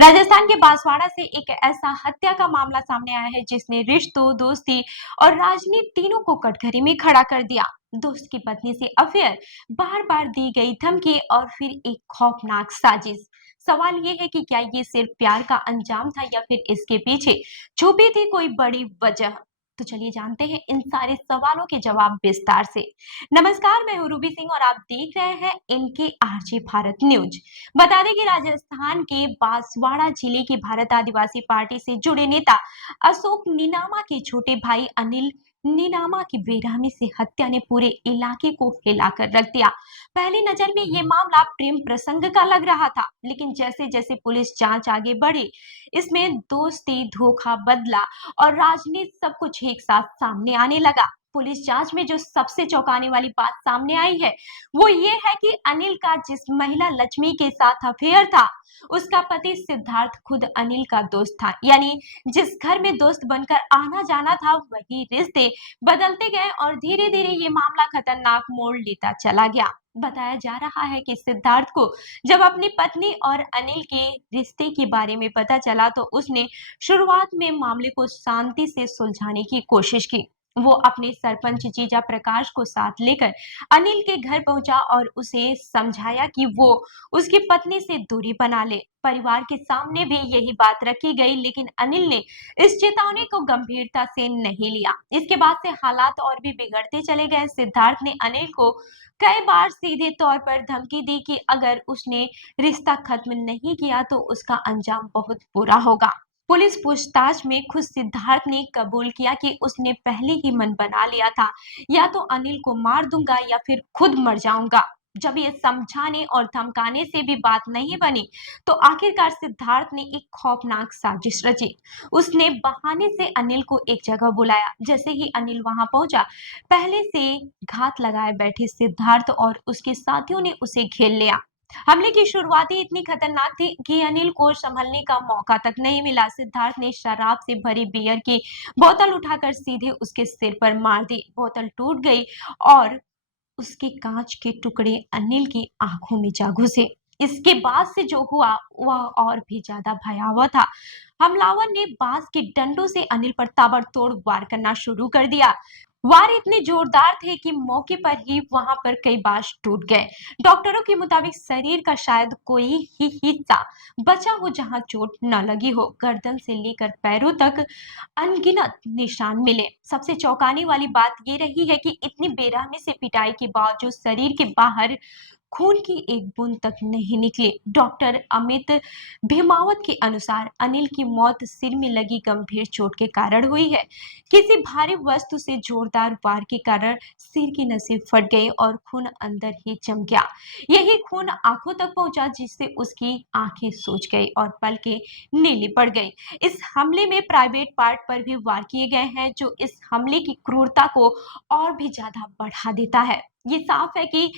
राजस्थान के बांसवाड़ा से एक ऐसा हत्या का मामला सामने आया है जिसने रिश्तों, दोस्ती और राजनीति तीनों को कटघरे में खड़ा कर दिया। दोस्त की पत्नी से अफेयर, बार-बार दी गई धमकी और फिर एक खौफनाक साजिश। सवाल ये है कि क्या ये सिर्फ प्यार का अंजाम था या फिर इसके पीछे छुपी थी कोई बड़ी वजह। तो चलिए जानते हैं इन सारे सवालों के जवाब विस्तार से। नमस्कार, मैं हूं रूबी सिंह और आप देख रहे हैं इनके आरजे भारत न्यूज। बता दें कि राजस्थान के बांसवाड़ा जिले की भारत आदिवासी पार्टी से जुड़े नेता अशोक नीनामा के छोटे भाई अनिल नीनामा की बेरहमी से हत्या ने पूरे इलाके को हिलाकर रख दिया। पहली नजर में ये मामला प्रेम प्रसंग का लग रहा था, लेकिन जैसे जैसे पुलिस जांच आगे बढ़ी, इसमें दोस्ती, धोखा, बदला और राजनीति सब कुछ एक साथ सामने आने लगा। पुलिस जांच में जो सबसे चौंकाने वाली बात सामने आई है वो ये है कि अनिल का जिस महिला लक्ष्मी के साथ अफेयर था, उसका पति सिद्धार्थ खुद अनिल का दोस्त था। यानी जिस घर में दोस्त बनकर आना जाना था, वही रिश्ते बदलते गए और धीरे धीरे ये मामला खतरनाक मोड़ लेता चला गया। बताया जा रहा है कि सिद्धार्थ को जब अपनी पत्नी और अनिल के रिश्ते के बारे में पता चला तो उसने शुरुआत में मामले को शांति से सुलझाने की कोशिश की। वो अपने सरपंच जीजा प्रकाश को साथ लेकर अनिल के घर पहुंचा और उसे समझाया कि वो उसकी पत्नी से दूरी बना ले। परिवार के सामने भी यही बात रखी गई, लेकिन अनिल ने इस चेतावनी को गंभीरता से नहीं लिया। इसके बाद से हालात और भी बिगड़ते चले गए। सिद्धार्थ ने अनिल को कई बार सीधे तौर पर धमकी दी कि अगर उसने रिश्ता खत्म नहीं किया तो उसका अंजाम बहुत बुरा होगा। पुलिस पूछताछ में खुद सिद्धार्थ ने कबूल किया कि उसने पहले ही मन बना लिया था, या तो अनिल को मार दूंगा या फिर खुद मर जाऊंगा। जब ये समझाने और धमकाने से भी बात नहीं बनी, तो आखिरकार सिद्धार्थ ने एक खौफनाक साजिश रची। उसने बहाने से अनिल को एक जगह बुलाया। जैसे ही अनिल वहां पहुंचा, पहले से घात लगाए बैठे सिद्धार्थ और उसके साथियों ने उसे घेर लिया। हमले की शुरुआत ही इतनी खतरनाक थी कि अनिल को संभलने का मौका तक नहीं मिला। सिद्धार्थ ने शराब से भरी बियर की बोतल उठाकर सीधे उसके सिर पर मार दी। बोतल टूट गई और उसके कांच के टुकड़े अनिल की आंखों में जा घुसे। इसके बाद से जो हुआ वह और भी ज्यादा भयावह था। हमलावर ने बांस के डंडों से अनिल पर ताबड़तोड़ वार करना शुरू कर दिया। वार इतने जोरदार थे कि मौके पर ही वहां पर कई बांस टूट गए। डॉक्टरों के मुताबिक शरीर का शायद कोई ही हिस्सा बचा हो जहां चोट न लगी हो। गर्दन से लेकर पैरों तक अनगिनत निशान मिले। सबसे चौंकाने वाली बात ये रही है कि इतनी बेरहमी से पिटाई के बावजूद शरीर के बाहर खून की एक बूंद तक नहीं निकली। डॉक्टर अमित भीमावत के अनुसार अनिल की मौत सिर में लगी गंभीर चोट के कारण हुई है। किसी भारी वस्तु से जोरदार वार के कारण सिर की नसें फट गई और खून अंदर ही जम गया। यही खून आंखों तक पहुंचा, जिससे उसकी आंखें सूज गई और पलकें नीली पड़ गई। इस हमले में प्राइवेट पार्ट पर भी वार किए गए हैं, जो इस हमले की क्रूरता को और भी ज्यादा बढ़ा देता है। ये साफ है कि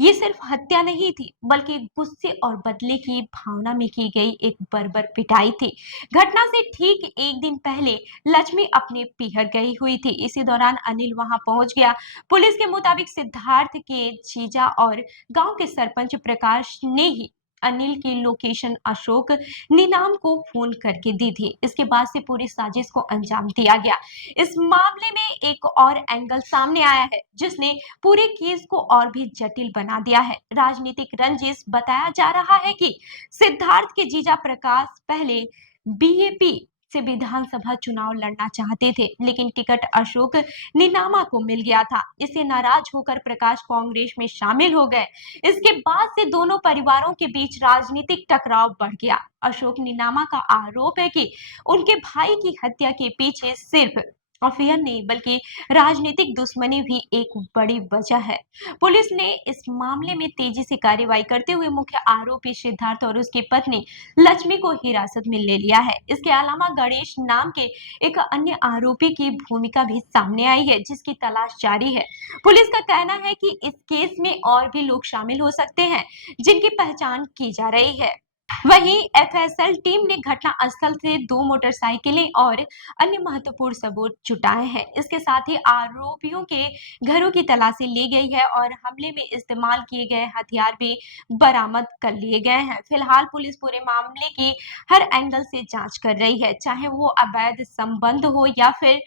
ये सिर्फ हत्या नहीं थी, बल्कि गुस्से और बदले की भावना में की गई एक बर्बर पिटाई थी। घटना से ठीक एक दिन पहले लक्ष्मी अपने पीहर गई हुई थी। इसी दौरान अनिल वहां पहुंच गया। पुलिस के मुताबिक सिद्धार्थ के जीजा और गांव के सरपंच प्रकाश ने ही अनिल की लोकेशन अशोक नीनाम को फोन करके दी थी। इसके बाद से पूरी साजिश को अंजाम दिया गया। इस मामले में एक और एंगल सामने आया है, जिसने पूरे केस को और भी जटिल बना दिया है। राजनीतिक रंजिश। बताया जा रहा है कि सिद्धार्थ के जीजा प्रकाश पहले बीएपी से विधानसभा चुनाव लड़ना चाहते थे, लेकिन टिकट अशोक नीनामा को मिल गया था। इससे नाराज होकर प्रकाश कांग्रेस में शामिल हो गए। इसके बाद से दोनों परिवारों के बीच राजनीतिक टकराव बढ़ गया। अशोक नीनामा का आरोप है कि उनके भाई की हत्या के पीछे सिर्फ अफेयर नहीं, बल्कि राजनीतिक दुश्मनी भी एक बड़ी वजह है। पुलिस ने इस मामले में तेजी से कार्रवाई करते हुए मुख्य आरोपी सिद्धार्थ और उसकी पत्नी लक्ष्मी को हिरासत में ले लिया है। इसके अलावा गणेश नाम के एक अन्य आरोपी की भूमिका भी सामने आई है, जिसकी तलाश जारी है। पुलिस का कहना है कि इस केस में और भी लोग शामिल हो सकते हैं, जिनकी पहचान की जा रही है। वहीं एफएसएल टीम ने घटना स्थल से 2 मोटरसाइकिलें और अन्य महत्वपूर्ण सबूत जुटाए हैं। इसके साथ ही आरोपियों के घरों की तलाशी ली गई है और हमले में इस्तेमाल किए गए हथियार भी बरामद कर लिए गए हैं। फिलहाल पुलिस पूरे मामले की हर एंगल से जांच कर रही है, चाहे वो अवैध संबंध हो या फिर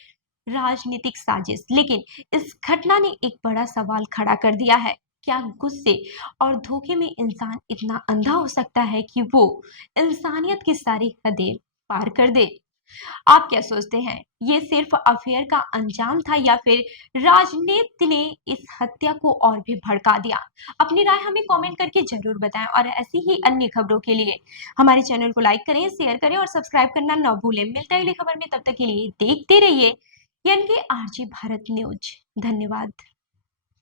राजनीतिक साजिश। लेकिन इस घटना ने एक बड़ा सवाल खड़ा कर दिया है। क्या गुस्से और धोखे में इंसान इतना अंधा हो सकता है कि वो इंसानियत की सारी हदें पार कर दे? आप क्या सोचते हैं? ये सिर्फ अफेयर का अंजाम था या फिर राजनीति ने इस हत्या को और भी भड़का दिया? अपनी राय हमें कमेंट करके जरूर बताएं और ऐसी ही अन्य खबरों के लिए हमारे चैनल को लाइक करें, शेयर करें और सब्सक्राइब करना ना भूलें। मिलते हैं अगली खबर में, तब तक के लिए देखते रहिए यानी कि आरजी भारत न्यूज। धन्यवाद।